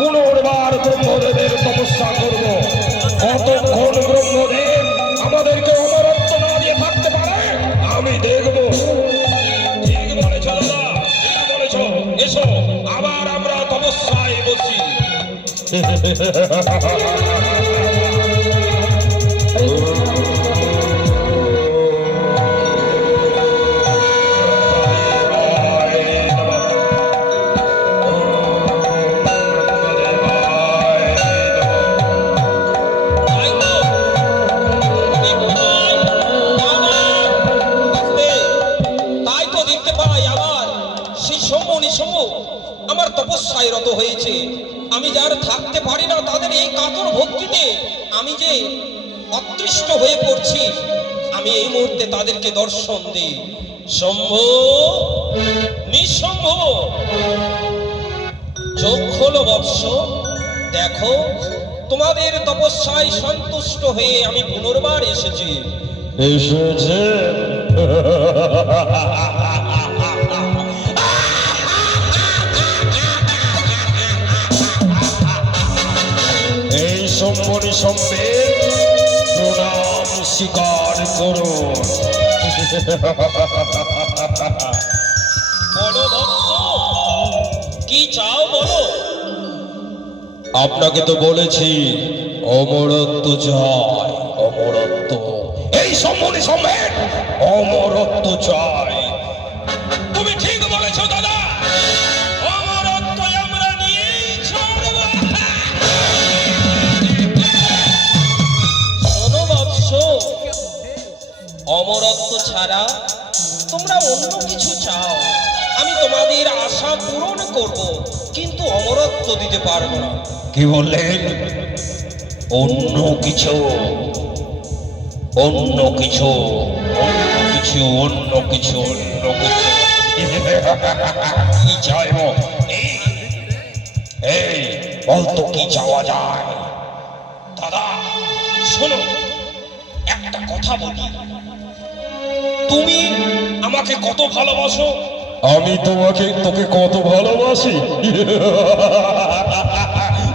পুনর্বার ব্রহ্মদেবের তপস্যা করব। কতক্ষণ ব্রহ্মদেব আমাদেরকে অমরত্ব না দিয়ে থাকতে পারে? আমি দেখব। ঠিক বলেছ, দাদা। বলেছ। এসো, আবার আমরা তপস্যায় বসি। আমি যে অতৃষ্ট হয়ে পড়ছি, আমি এই মুহূর্তে তাদেরকে দর্শন দিই। শম্ভ নিঃসম্ভ চোখ খোলো বৎস। দেখো, তোমাদের তপস্যায় সন্তুষ্ট হয়ে আমি পুনর্বার এসেছি। এসেছে। সম্মনি সম্মে প্রণাম স্বীকার করুন কি চাও বলো? আপনাকে তো বলেছি অমরত্ব চাই অমরত্ব। এই সম্মনি সম্মেত অমরত্ব চাই। তুমি ঠিক ছাড়া তোমরা অন্য কিছু চাও। আমি তোমাদের আশা পূরণ করব, কিন্তু অমরত্ব দিতে পারব না। কি বললেন? অন্য কিছু অন্য কিছু অন্য কিছু অন্য কিছু অন্য কিছু। কি চাইব? এই বলতো কি চাওয়া যায়? দাদা, শোনো, একটা কথা বলি। তুমি আমাকে কত ভালোবাসো? আমি তোমাকে তোকে কত ভালোবাসি?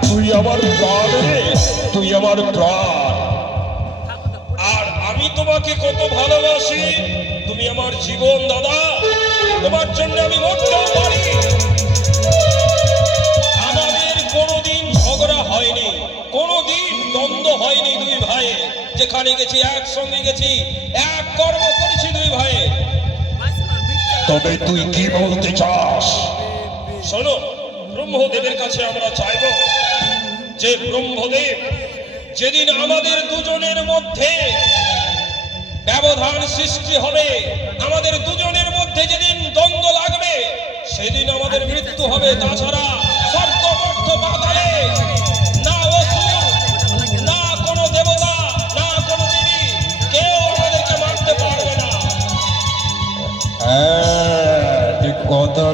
তুই আমার প্রাণ রে তুই আমার প্রাণ। আর আমি তোমাকে কত ভালোবাসি? তুমি আমার জীবন দাদা। তোমার জন্য আমি মরতেও পারি আমাদের কোনোদিন ঝগড়া হয়নি কোনোদিন দ্বন্দ্ব হয়নি দুই ভাইয়ে যেখানে গেছি একসঙ্গে গেছি এক কর্ম করেছি দুই ভাইয়ে। তবে তুই কি বলতে চাস? শোনো, ব্রহ্মদেবের কাছে আমরা চাইব যে ব্রহ্মদেব যেদিন আমাদের দুজনের মধ্যে ব্যবধান সৃষ্টি হবে, আমাদের দুজনের মধ্যে যেদিন দ্বন্দ্ব লাগবে, সেদিন আমাদের মৃত্যু হবে। তাছাড়া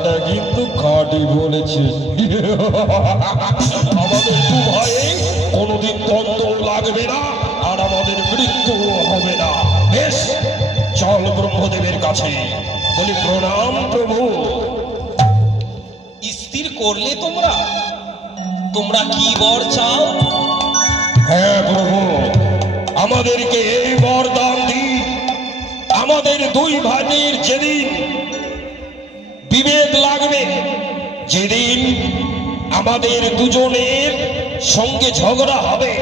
কথাটা কিন্তু খাঁটি বলেছিস আমাদের দু ভাই কোনোদিন দ্বন্দ্ব লাগবে না আর আমাদের মৃত্যু হবে না। বেশ চল ব্রহ্মদেবের কাছে। বলি প্রণাম প্রভু। স্থির করলে তোমরা? তোমরা কি বর চাও? হ্যাঁ প্রভু আমাদেরকে এই বর দান দিন। আমাদের দুই ভাইয়ের যেদিন বিভেদ লাগবে। যেদিন আমাদের দুজনের সঙ্গে ঝগড়া হবে,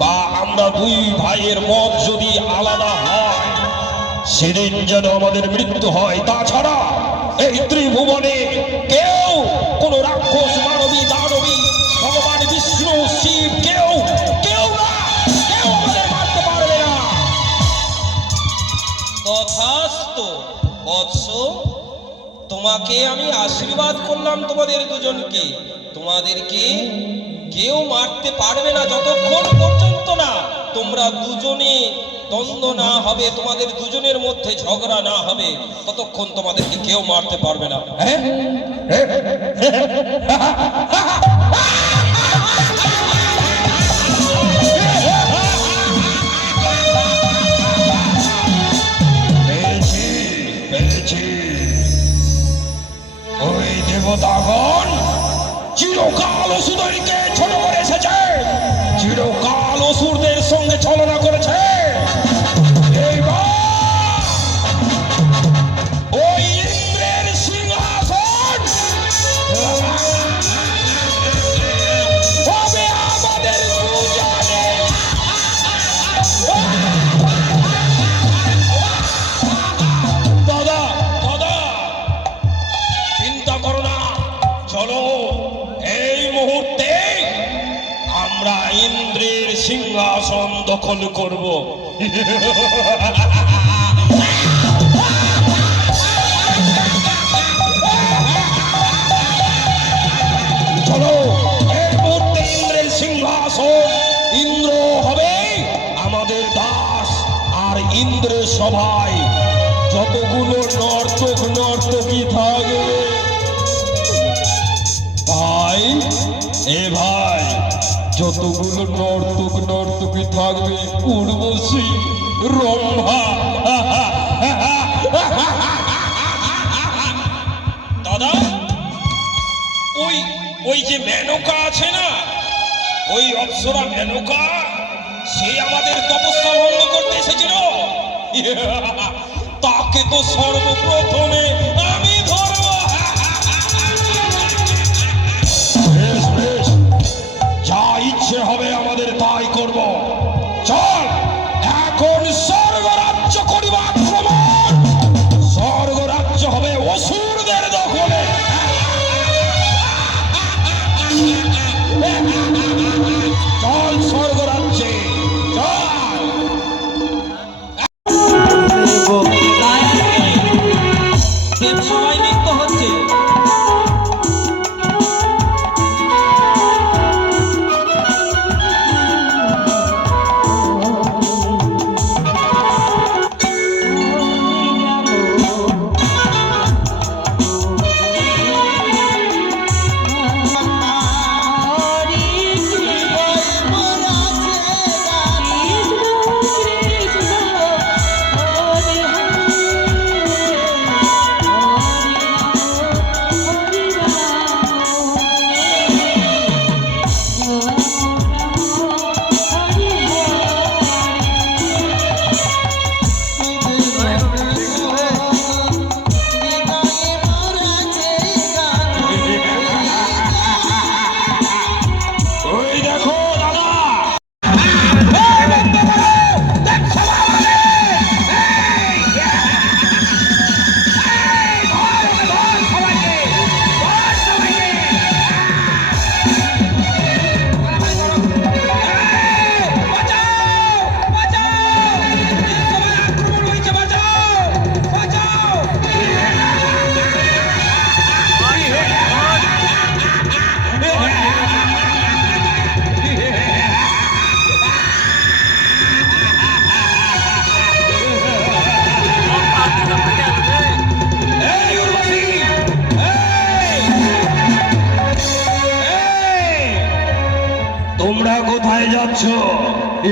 বা আমরা দুই ভাইয়ের মত যদি আলাদা হয়, সেদিন যেন আমাদের মৃত্যু হয়। তাছাড়া এই ত্রিভুবনে কেউ কোন রাক্ষস, মানবী, দানবী, ভগবান, বিষ্ণু, শিব, কেউ কেউ না, কেউ আমাদের মারতে পারবে না। তথাস্ত বৎস তোমাকে আমি আশীর্বাদ করলাম তোমাদের দুজনকে। তোমাদেরকে কেউ মারতে পারবে না যতক্ষণ পর্যন্ত না তোমরা দুজনে দ্বন্দ্ব না হবে, তোমাদের দুজনের মধ্যে ঝগড়া না হবে, ততক্ষণ তোমাদেরকে কেউ মারতে পারবে না। হ্যাঁ? দেবতাগণ চিরকাল অসুরদেরকে ছোট করে এসেছে চিরকাল অসুরদের সঙ্গে ছলনা করেছে। চলো, এই ইন্দ্রের সিংহাসন, ইন্দ্র হবে আমাদের দাস আর ইন্দ্রের সভায়। যতগুলো নর্তক, নর্তকী থাকবে ভাই এ ভাই যতগুলো নর্তক নর্তকী থাকবে উর্বশী রম্ভা। দাদা, ওই ওই যে মেনকা আছে না, ওই অপ্সরা মেনকা, সে আমাদের তপস্যা ভঙ্গ করতে এসেছিল। তাকে তো সর্বপ্রথমে আমি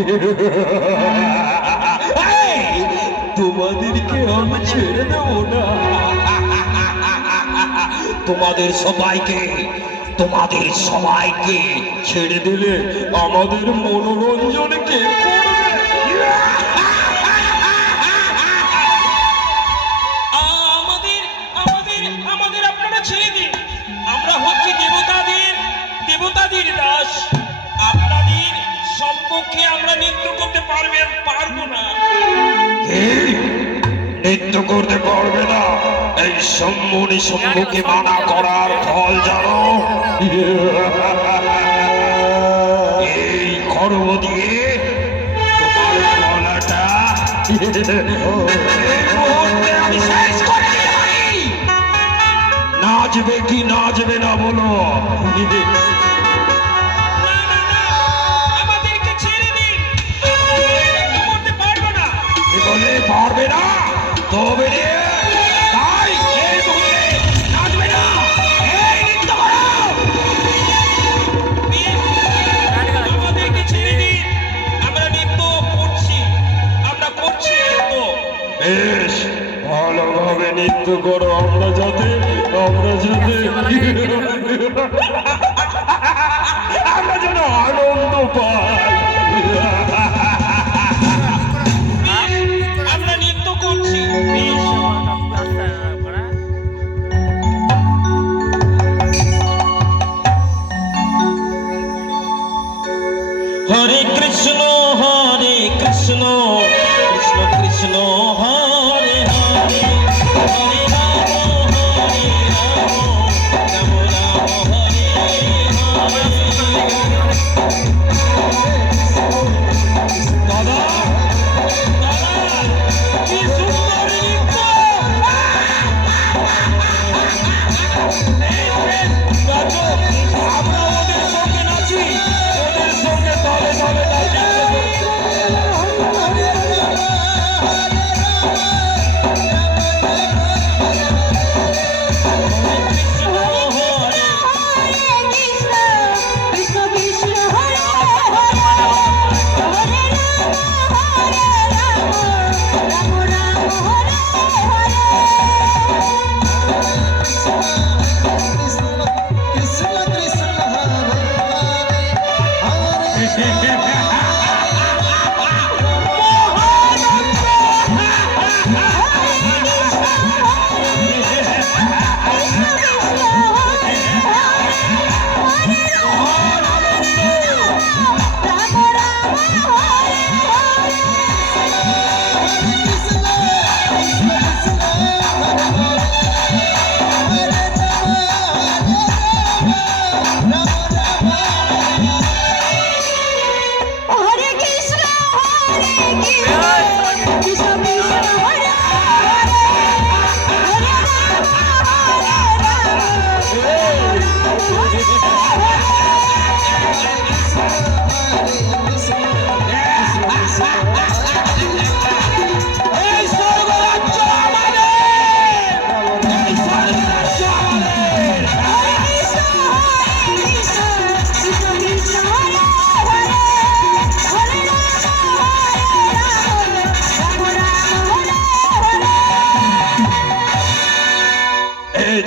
তোমাদেরকে আমি ছেড়ে দেব না। তোমাদের সবাইকে তোমাদের সবাইকে ছেড়ে দিলে আমাদের মনোরঞ্জন কে আমাদের ছেড়ে দিন। আমরা হচ্ছি দেবতাদের দেবতাদের দাস। সম্পর্কে আমরা নৃত্য করতে পারবে পারব না। নৃত্য করতে পারবে না। এই সম্মুনি সম্মুখে মানা করার ফল জানো? এই খড়গ দিয়ে। নাচবে কি নাচবে না বলো? পারবে না। তবে তাই এই মুহূর্তে নাচবে না। এই নৃত্য করো আমাদেরকে ছেড়ে দিন আমরা নৃত্য করছি। আমরা করছি নৃত্য। বেশ। ভালোভাবে নৃত্য করো। আমরা যাতে আমরা যাতে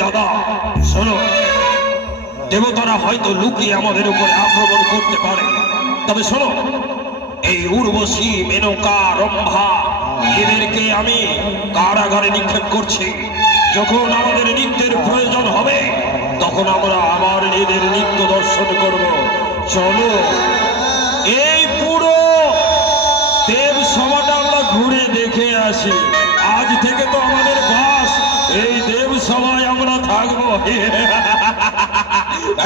দাদা শোনো। দেবতারা হয়তো লুকিয়ে আমাদের উপরে আক্রমণ করতে পারে। তবে শোনো, এই উর্বশী মেনকা রম্ভা এদেরকে আমি কারাগারে নিক্ষেপ করছি। যখন আমাদের নৃত্যের প্রয়োজন হবে, তখন আমরা আবার এদের নৃত্য দর্শন করব। চলো, এই পুরো দেব সভাটা আমরা ঘুরে দেখে আসি।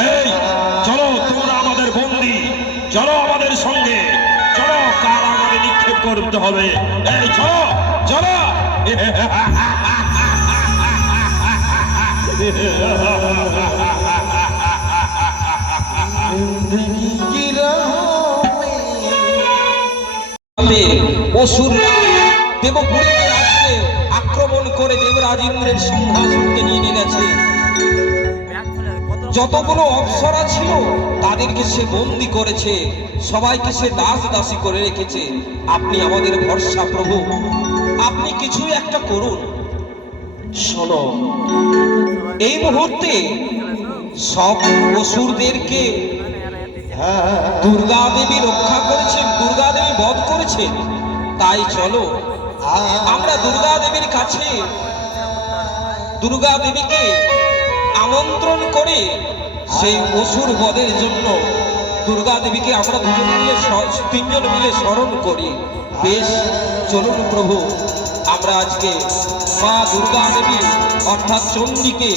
এই, চলো, তোমরা আমাদের বন্দি। চলো আমাদের সঙ্গে। চলো কারাগারে নিক্ষেপ করতে হবে? এই, চলো চলো। দেবপুরীতে আসলে আক্রমণ করে দেবরাজ ইন্দ্রের সিংহাসনকে নিয়ে গেছে। যতগুলো অপ্সরা ছিল, তাদেরকে সে বন্দি করেছে, সবাইকে সে দাস দাসী করে রেখেছে। আপনি আমাদের ভরসা প্রভু। আপনি কিছু একটা করুন। শোনো, এই মুহূর্তে সব অসুরদেরকে দুর্গা দেবী রক্ষা করেছেন, দুর্গা দেবী বধ করেছেন। তাই চলো, আমরা দুর্গা দেবীর কাছে দুর্গা দেবীকে আমন্ত্রণ করে সেই অসুর বদের জন্য দুর্গা দেবীকে আমরা দুজন মিলে তিনজন মিলে স্মরণ করি। বেশ, চলুন প্রভু, আমরা আজকে মা দুর্গা দেবী অর্থাৎ চণ্ডীকে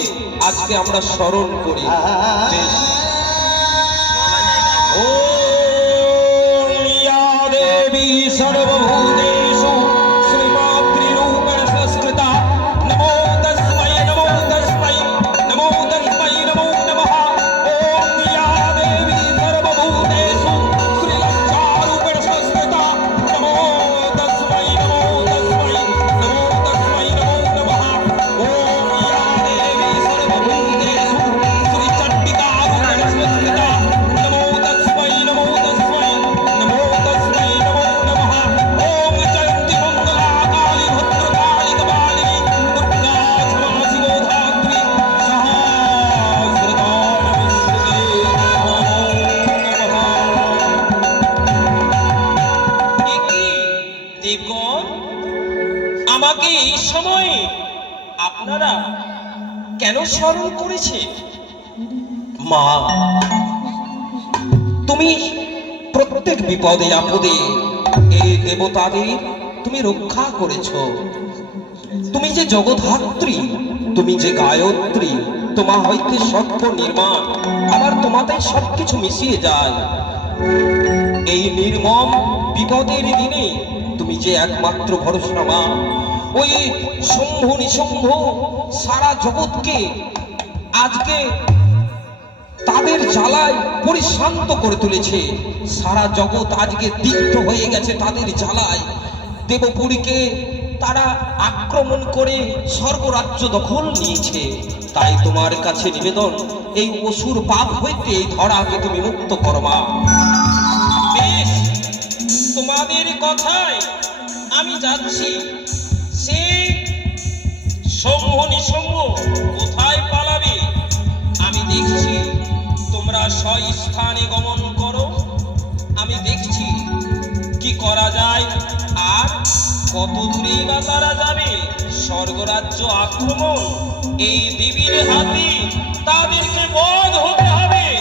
আজকে আমরা স্মরণ করি। ও দেবী সর্ব এই সময়ে আপনারা কেন স্মরণ করেছে? মা, তুমি প্রত্যেক বিপদে, আপদে এই দেবতাদের তুমি রক্ষা করেছ। তুমি যে জগধাত্রী তুমি যে গায়ত্রী তোমা হইতে সত্য নির্মাণ, আবার তোমাতে সবকিছু মিশিয়ে যায়। এই নির্মম বিপদের দিনে তুমি যে একমাত্র ভরসা মা ওই শম্ভু নিশম্ভ সারা জগৎকে আজকে তাদের জ্বালায় পরিশান্ত করে তুলেছে। সারা জগৎ আজকে তিক্ত হয়ে গেছে তাদের জ্বালায়। দেবপুরীকে তারা আক্রমণ করে স্বর্গরাজ্য দখল নিয়েছে। তাই তোমার কাছে নিবেদন, এই অসুর পাপ হইতে এই ধরাকে তুমি মুক্ত করমা বেশ, তোমাদের কথায় আমি যাচ্ছি। সে সমূহ কোথায় পালাবে? আমি দেখছি তোমরা স্বস্থানে গমন করো। আমি দেখছি কি করা যায় আর কত বা তারা যাবে। স্বর্গরাজ্য আক্রমণ এই দেবীর হাতে তাদেরকে বধ হতে হবে।